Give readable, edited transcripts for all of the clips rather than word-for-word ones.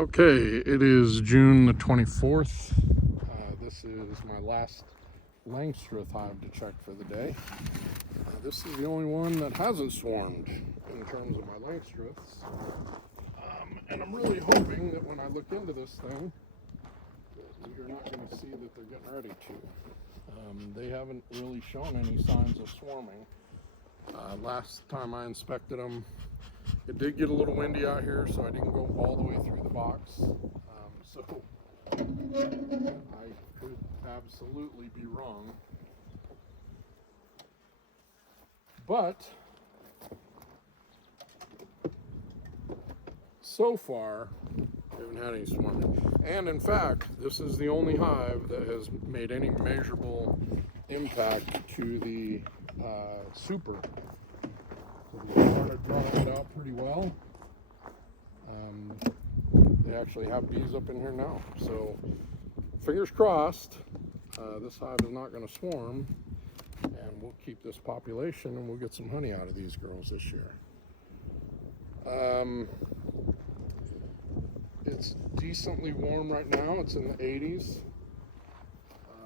Okay, it is June the 24th. This is my last Langstroth hive to check for the day. This is the only one that hasn't swarmed in terms of my Langstroths. And I'm really hoping that when I look into this thing, you're not going to see that they're getting ready to. They haven't really shown any signs of swarming. Last time I inspected them, it did get a little windy out here, so I didn't go all the way through the box. So I could absolutely be wrong. But so far, we haven't had any swarming. And in fact, this is the only hive that has made any measurable impact to the super. So they started drawing it out pretty well. They actually have bees up in here now. So fingers crossed, this hive is not going to swarm, and we'll keep this population and we'll get some honey out of these girls this year. It's decently warm right now. It's in the 80s,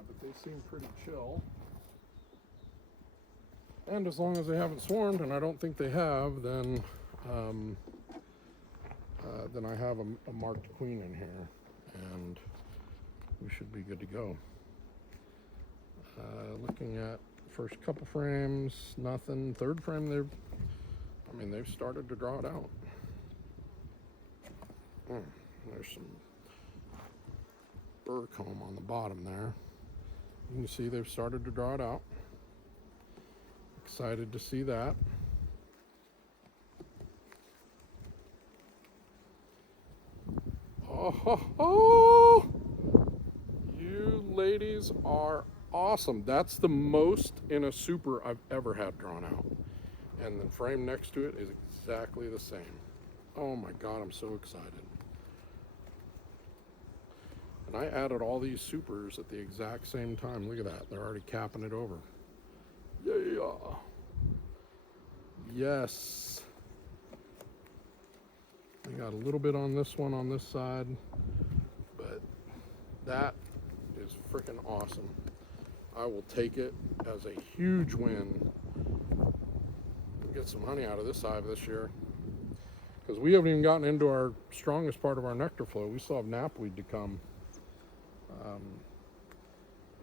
but they seem pretty chill. And as long as they haven't swarmed, and I don't think they have, then I have a marked queen in here, and we should be good to go. Looking at first couple frames, nothing. Third frame, they've started to draw it out. There's some burr comb on the bottom there. You can see they've started to draw it out. Excited to see that. Oh, you ladies are awesome. That's the most in a super I've ever had drawn out. And the frame next to it is exactly the same. Oh my God, I'm so excited. And I added all these supers at the exact same time. Look at that, they're already capping it over. Yeah. Yes. We got a little bit on this one on this side, but that is freaking awesome. I will take it as a huge win. We'll get some honey out of this hive this year, because we haven't even gotten into our strongest part of our nectar flow. We still have knapweed to come.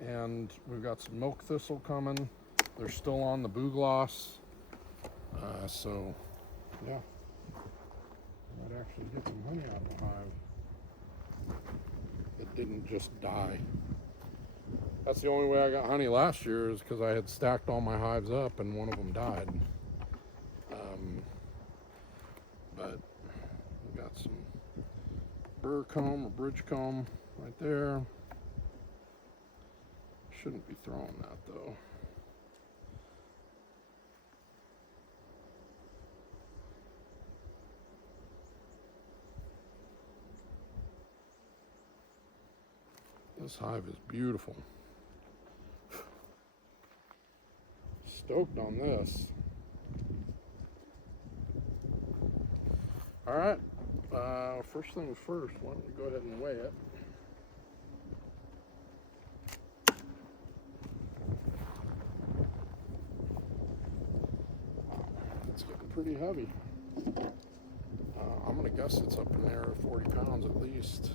And we've got some milk thistle coming. They're still on the bugloss. So, yeah. Might actually get some honey out of the hive. It didn't just die. That's the only way I got honey last year, is because I had stacked all my hives up and one of them died. But we got some burr comb or bridge comb right there. Shouldn't be throwing that though. This hive is beautiful. Stoked on this. All right, first things first, why don't we go ahead and weigh it. It's getting pretty heavy. I'm gonna guess it's up in there 40 pounds at least.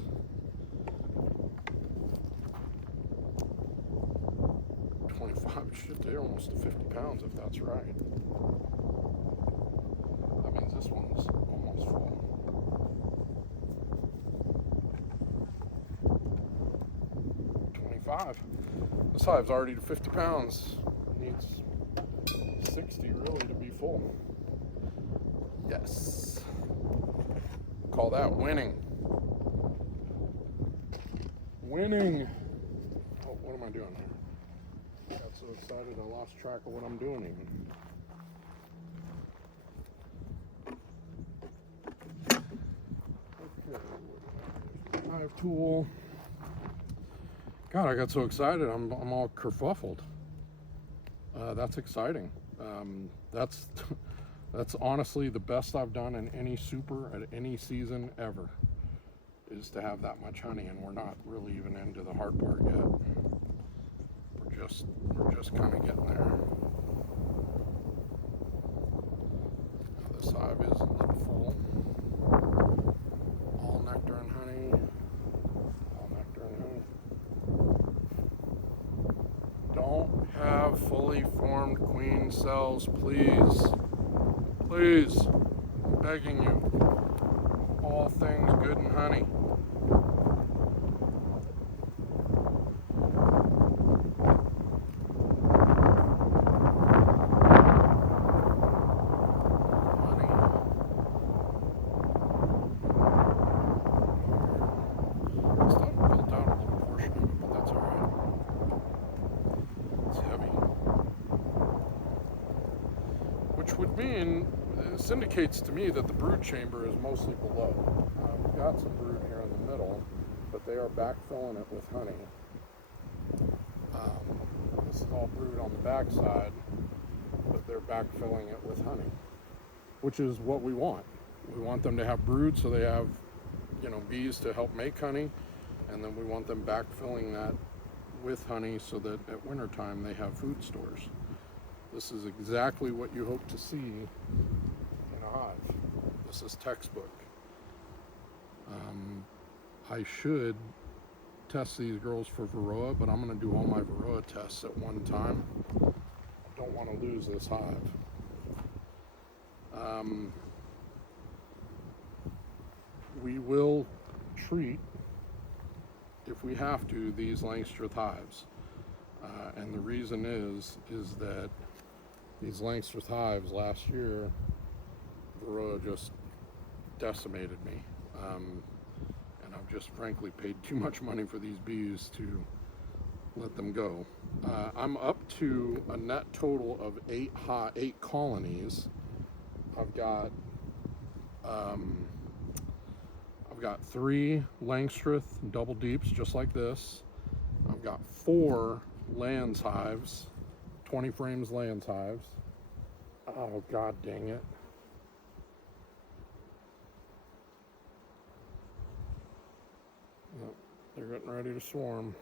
Shit, they're almost to 50 pounds if that's right. That means this one's almost full. 25. This hive's already to 50 pounds. It needs 60 really to be full. Yes. Call that winning. Winning. Oh, what am I doing here? Got so excited I lost track of what I'm doing even. Okay, hive tool. God, I got so excited, I'm all kerfuffled. That's exciting. That's honestly the best I've done in any super at any season ever. is to have that much honey, and we're not really even into the hard part yet. We're just kind of getting there. Now this hive is a little full. All nectar and honey. All nectar and honey. Don't have fully formed queen cells, please. Please. I'm begging you. All things good and honey. Which would mean, this indicates to me that the brood chamber is mostly below. We've got some brood here in the middle, but they are backfilling it with honey. This is all brood on the back side, but they're backfilling it with honey, which is what we want. We want them to have brood so they have, bees to help make honey, and then we want them backfilling that with honey so that at wintertime they have food stores. This is exactly what you hope to see in a hive. This is textbook. I should test these girls for Varroa, but I'm going to do all my Varroa tests at one time. I don't want to lose this hive. We will treat, if we have to, these Langstroth hives. And the reason is that these Langstroth hives last year, Varroa just decimated me. And I've just frankly paid too much money for these bees to let them go. I'm up to a net total of 8 colonies. I've got 3 Langstroth double deeps, just like this. I've got 4 Lands hives, 20 frames Lands hives. Oh, god dang it. Yep, they're getting ready to swarm.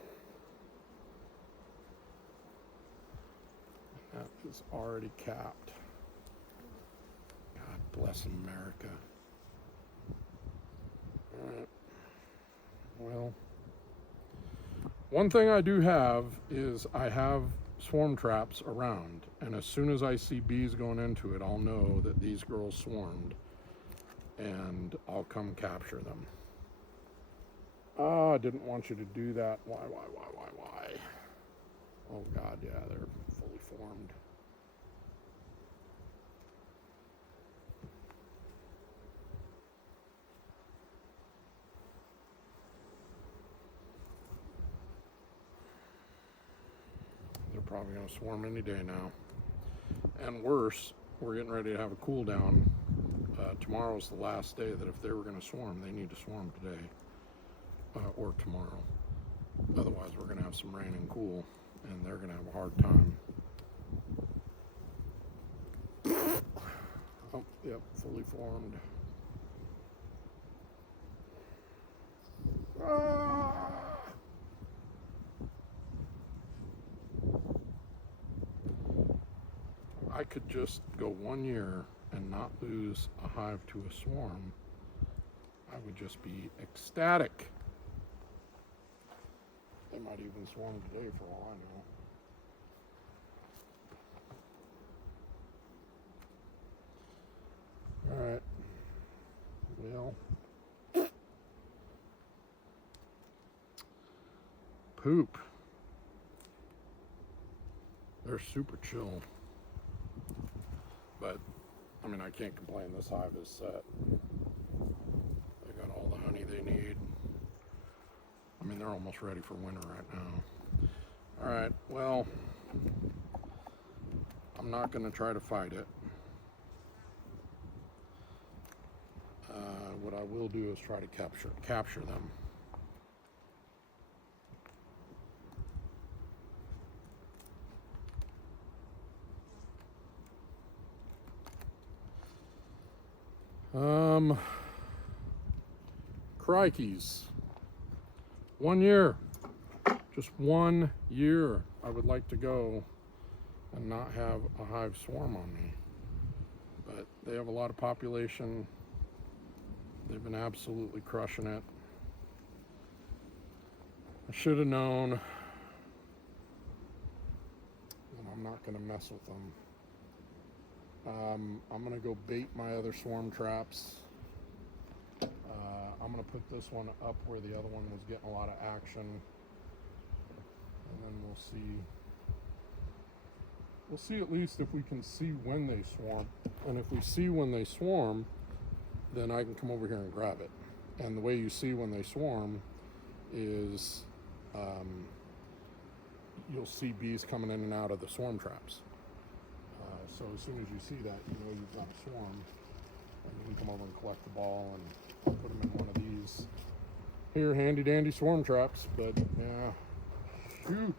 That is already capped. God bless America. Alright. Well, one thing I do have is I have swarm traps around, and as soon as I see bees going into it, I'll know that these girls swarmed, and I'll come capture them. Oh, I didn't want you to do that. Why? Oh god, yeah, they're fully formed. They're probably going to swarm any day now. And worse, we're getting ready to have a cool down. Tomorrow's the last day that if they were going to swarm, they need to swarm today or tomorrow. Otherwise, we're going to have some rain and cool, and they're going to have a hard time. Oh, yep, fully formed. I could just go 1 year and not lose a hive to a swarm. I would just be ecstatic. They might even swarm today for all I know. All right. Well, poop. They're super chill. But, I mean, I can't complain. This hive is set. They got all the honey they need. I mean, they're almost ready for winter right now. All right, well, I'm not going to try to fight it. What I will do is try to capture them. Crikeys. 1 year. Just 1 year I would like to go and not have a hive swarm on me. But they have a lot of population. They've been absolutely crushing it. I should have known. And I'm not going to mess with them. I'm going to go bait my other swarm traps. I'm going to put this one up where the other one was getting a lot of action. And then we'll see. We'll see at least if we can see when they swarm. And if we see when they swarm, then I can come over here and grab it. And the way you see when they swarm is you'll see bees coming in and out of the swarm traps. So as soon as you see that, you know you've got a swarm. And you can come over and collect the ball and put them in one of these here handy dandy swarm traps. But yeah, shoot.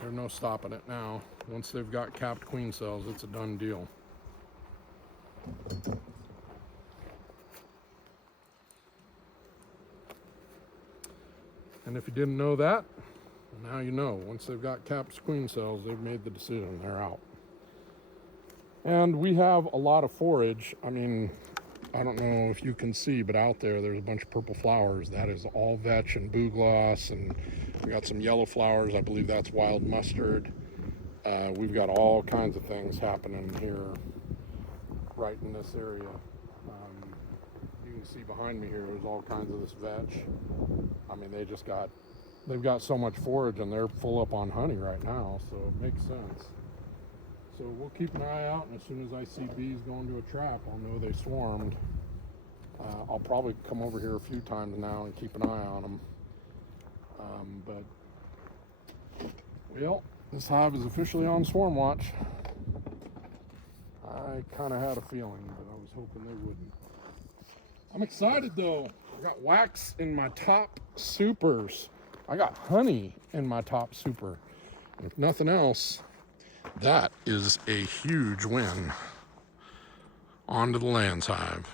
There's no stopping it now. Once they've got capped queen cells, it's a done deal. And if you didn't know that, now you know. Once they've got capped queen cells, they've made the decision. They're out. And we have a lot of forage. I mean, I don't know if you can see, but out there's a bunch of purple flowers. That is all vetch and bugloss, and we got some yellow flowers. I believe that's wild mustard. We've got all kinds of things happening here, right in this area. You can see behind me here, there's all kinds of this vetch. I mean, they've got so much forage, and they're full up on honey right now, so it makes sense. So we'll keep an eye out, and as soon as I see bees going to a trap, I'll know they swarmed. I'll probably come over here a few times now and keep an eye on them. Well, this hive is officially on swarm watch. I kind of had a feeling, but I was hoping they wouldn't. I'm excited though. I got wax in my top supers. I got honey in my top super. And if nothing else, that is a huge win. On to the Lands hive.